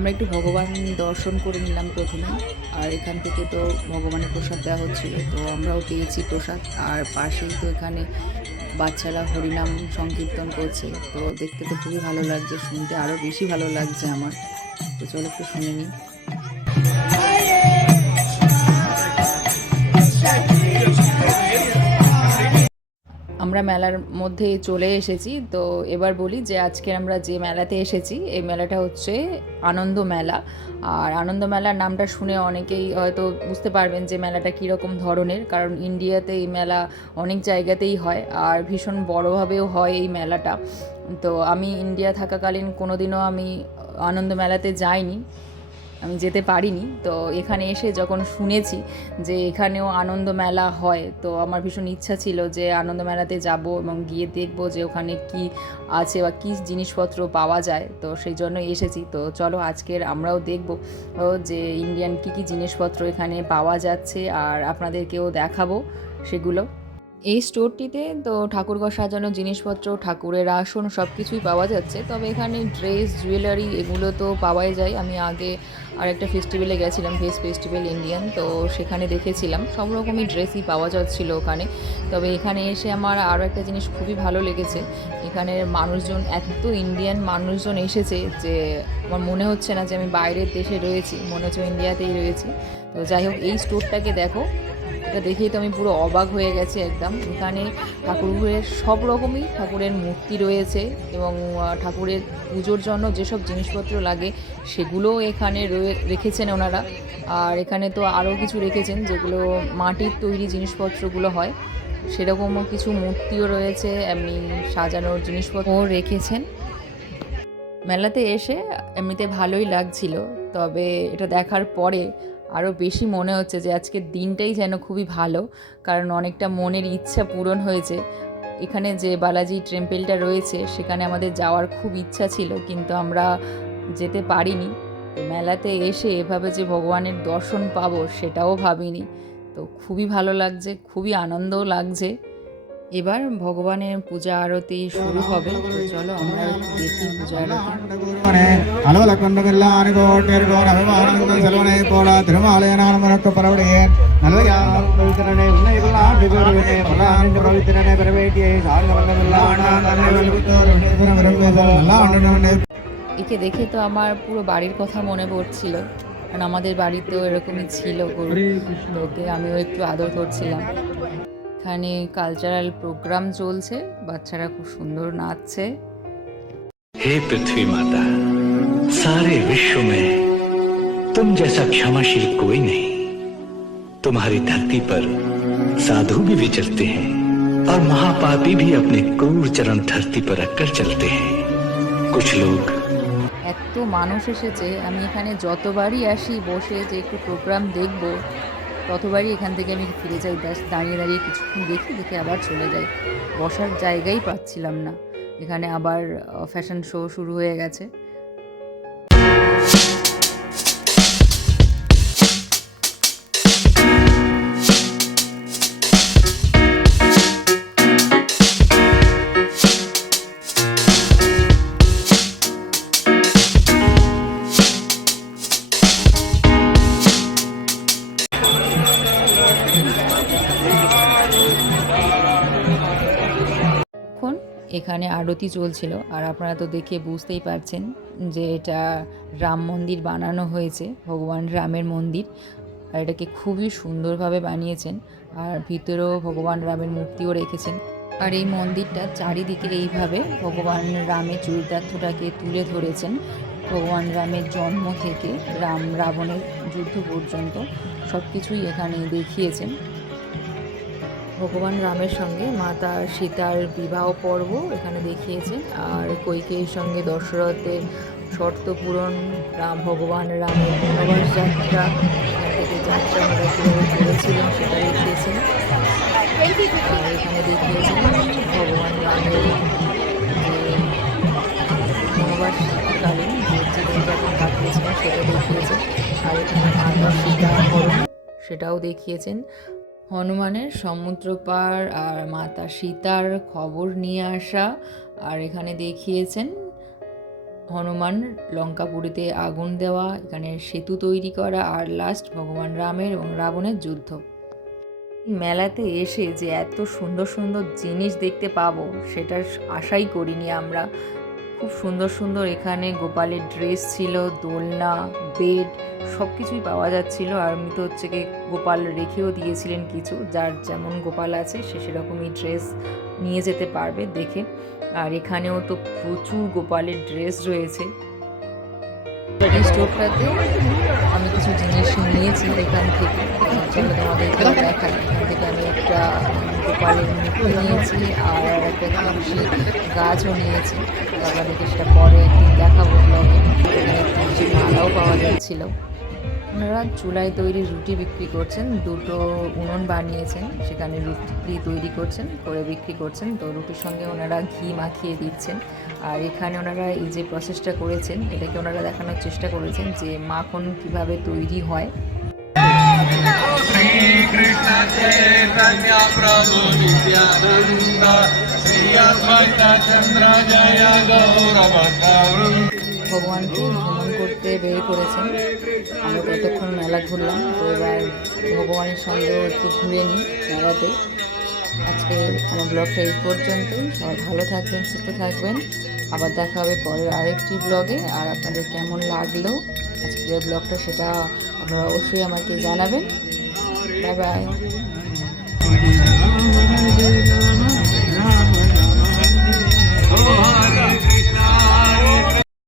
আমরা একটু ভগবান দর্শন করে নিলাম প্রথমে। আর এখান থেকে তো ভগবানের প্রসাদ দেওয়া হচ্ছিল, তো আমরাও পেয়েছি প্রসাদ। আর পাশেই তো এখানে বাচ্চারা হরিনাম সংকীর্তন করছে, তো দেখতে তো খুবই ভালো লাগছে, শুনতে আরও বেশি ভালো লাগছে আমার। তো চলো একটু শুনে নিই। আমরা মেলার মধ্যে চলে এসেছি। তো এবার বলি যে আজকে আমরা যে মেলাতে এসেছি, এই মেলাটা হচ্ছে আনন্দ মেলা। আর আনন্দ মেলার নামটা শুনে অনেকেই হয়তো বুঝতে পারবেন যে মেলাটা কীরকম ধরনের, কারণ ইন্ডিয়াতে এই মেলা অনেক জায়গাতেই হয় আর ভীষণ বড়োভাবেও হয় এই মেলাটা। তো আমি ইন্ডিয়া থাকাকালীন কোনো দিনও আমি আনন্দ মেলাতে যাইনি, আমি যেতে পারিনি। তো এখানে এসে যখন শুনেছি যে এখানেও আনন্দ মেলা হয়, তো আমার ভীষণ ইচ্ছা ছিল যে আনন্দ মেলাতে যাব এবং গিয়ে দেখব যে ওখানে কি আছে বা কী জিনিসপত্র পাওয়া যায়। তো সেই জন্য এসেছি। তো চলো আজকের আমরাও দেখব যে ইন্ডিয়ান কী কী জিনিসপত্র এখানে পাওয়া যাচ্ছে, আর আপনাদেরকেও দেখাবো সেগুলো। এই স্টোরটিতে তো ঠাকুরঘর সাজানোর জিনিসপত্র, ঠাকুরের আসন সব কিছুই পাওয়া যাচ্ছে। তবে এখানে ড্রেস, জুয়েলারি এগুলো তো পাওয়াই যায়। আমি আগে আরেকটা ফেস্টিভ্যালে গেছিলাম, ভেজ ফেস্টিভ্যাল ইন্ডিয়ান, তো সেখানে দেখেছিলাম সব রকমই ড্রেসই পাওয়া যাচ্ছিলো ওখানে। তবে এখানে এসে আমার আরও একটা জিনিস খুবই ভালো লেগেছে, এখানের মানুষজন, এত ইন্ডিয়ান মানুষজন এসেছে যে আমার মনে হচ্ছে না যে আমি বাইরের দেশে রয়েছি, মনে হচ্ছে ইন্ডিয়াতেই রয়েছি। তো যাই হোক, এই স্টোরটাকে দেখো, এটা দেখেই তো আমি পুরো অবাক হয়ে গেছি একদম। এখানে ঠাকুরের সব রকমই ঠাকুরের মূর্তি রয়েছে এবং ঠাকুরের পুজোর জন্য যেসব জিনিসপত্র লাগে সেগুলোও এখানে রেখেছেন ওনারা। আর এখানে তো আরও কিছু রেখেছেন যেগুলো মাটির তৈরি জিনিসপত্রগুলো হয়, সেরকমও কিছু মূর্তিও রয়েছে, এমনি সাজানোর জিনিসপত্রও রেখেছেন। মেলাতে এসে এমনিতে ভালোই লাগছিল, তবে এটা দেখার পরে আরও বেশি মনে হচ্ছে যে আজকের দিনটাই যেন খুবই ভালো, কারণ অনেকটা মনের ইচ্ছা পূরণ হয়েছে। এখানে যে বালাজি টেম্পলটা রয়েছে সেখানে আমাদের যাওয়ার খুব ইচ্ছা ছিল, কিন্তু আমরা যেতে পারিনি। তো মেলাতে এসে এভাবে যে ভগবানের দর্শন পাবো সেটাও ভাবিনি। তো খুবই ভালো লাগছে, খুবই আনন্দও লাগছে। এবার ভগবানের পূজা আরতি শুরু হবে, তো চলো আমরা দেখি পূজা আরতি। একে দেখে তো আমার পুরো বাড়ির কথা মনে পড়ছিল, কারণ আমাদের বাড়িতেও এরকমই ছিল গরু। তো ওকে আমিও একটু আদর করছিলাম। এখানে কালচারাল প্রোগ্রাম চলছে, বাচ্চারা খুব সুন্দর নাচছে। हे पृथ्वी माता, सारे विश्व में तुम जैसा क्षमाशील कोई नहीं। तुम्हारी धरती पर साधु भी विचरते हैं और महापापी भी अपने क्रूर चरण धरती पर रखकर चलते हैं। कुछ लोग এত মানুষ এসেছে, আমি এখানে যতবারই আসি বসে যে একটু প্রোগ্রাম দেখব, ততবারই এখান থেকে আমি ফিরে যাই, দাঁড়িয়ে দাঁড়িয়ে কিছুক্ষণ দেখি, দেখে আবার চলে যাই। বসার জায়গাই পাচ্ছিলাম না। এখানে আবার ফ্যাশন শো শুরু হয়ে গেছে। এখানে আরতি চলছিল, আর আপনারা তো দেখে বুঝতেই পারছেন যে এটা রাম মন্দির বানানো হয়েছে, ভগবান রামের মন্দির। আর এটাকে খুবই সুন্দরভাবে বানিয়েছেন, আর ভিতরেও ভগবান রামের মূর্তিও রেখেছেন। আর এই মন্দিরটা চারিদিকে এইভাবে ভগবান রামের চরিতার্থটাকে তুলে ধরেছেন, ভগবান রামের জন্ম থেকে রাম রাবণের যুদ্ধ পর্যন্ত সব কিছুই এখানে দেখিয়েছেন। ভগবান রামের সঙ্গে মাতা সীতার বিবাহ পর্ব এখানে দেখিয়েছেন, আর কৈকেয়ীর সঙ্গে দশরথের শর্ত পূরণ, ভগবান রামের বনবাস যাত্রা, এখান থেকে যাত্রা ওনারা কীভাবে করেছিলেন সেটা দেখিয়েছেন। আর এখানে দেখিয়েছেন ভগবান রামের যে বনবাসকালীন যে জীবনযাপন কাটিয়েছিলেন সেটা দেখিয়েছেন। আর এখানে মাতা সীতা হরণ সেটাও দেখিয়েছেন। হনুমানের সমুদ্র পার আর মাতা সীতার খবর নিয়ে আসা, আর এখানে দেখিয়েছেন হনুমান লঙ্কাপুরীতে আগুন দেওয়া, এখানে সেতু তৈরি করা, আর লাস্ট ভগবান রামের এবং রাবণের যুদ্ধ। মেলাতে এসে যে এত সুন্দর সুন্দর জিনিস দেখতে পাবো সেটার আশাই করিনি আমরা। খুব সুন্দর সুন্দর এখানে গোপালের ড্রেস ছিল, দোলনা, বেড, সব কিছুই পাওয়া যাচ্ছিলো। আর আমি তো হচ্ছে কি গোপাল রেখেও দিয়েছিলেন কিছু, যার যেমন গোপাল আছে সে সেরকমই ড্রেস নিয়ে যেতে পারবে দেখে। আর এখানেও তো প্রচুর গোপালের ড্রেস রয়েছে। এই স্টোরটাতে আমি কিছু জিনিস নিয়েছি এখান থেকে, যেগুলো তোমাদেরকে দেখাই। এখান থেকে আমি একটা গোপালের মূর্তি নিয়েছি আর একটা তুলসী গাছও নিয়েছি। আপনাদেরকে সেটা পরে একদিন দেখাবো ব্লগে। এখানে তুলসী মালাও পাওয়া যাচ্ছিল। ওনারা চুলায় তৈরি রুটি বিক্রি করছেন, দুটো উনুন বানিয়েছেন, সেখানে রুটি তৈরি করছেন, করে বিক্রি করছেন। তো রুটির সঙ্গে ওনারা ঘি মাখিয়ে দিচ্ছেন। আর এখানে ওনারা এই যে প্রসেসটা করেছেন, এটাকে ওনারা দেখানোর চেষ্টা করেছেন যে মাখন কিভাবে তৈরি হয়। ভগবানকে ভ্রমণ করতে বের করেছেন। আমরা তো এতক্ষণ মেলা ঘুরলাম, তো এবার ভগবানের সঙ্গেও একটু ঘুরে নিই মেলাতে। আজকে আমার ব্লগটা এই পর্যন্তই। সবাই ভালো থাকবেন, সুস্থ থাকবেন। আবার দেখা হবে পরের আরেকটি ব্লগে। আর আপনাদের কেমন লাগলো আজকের ব্লগটা সেটা আপনারা অবশ্যই আমাকে জানাবেন। Bye bye.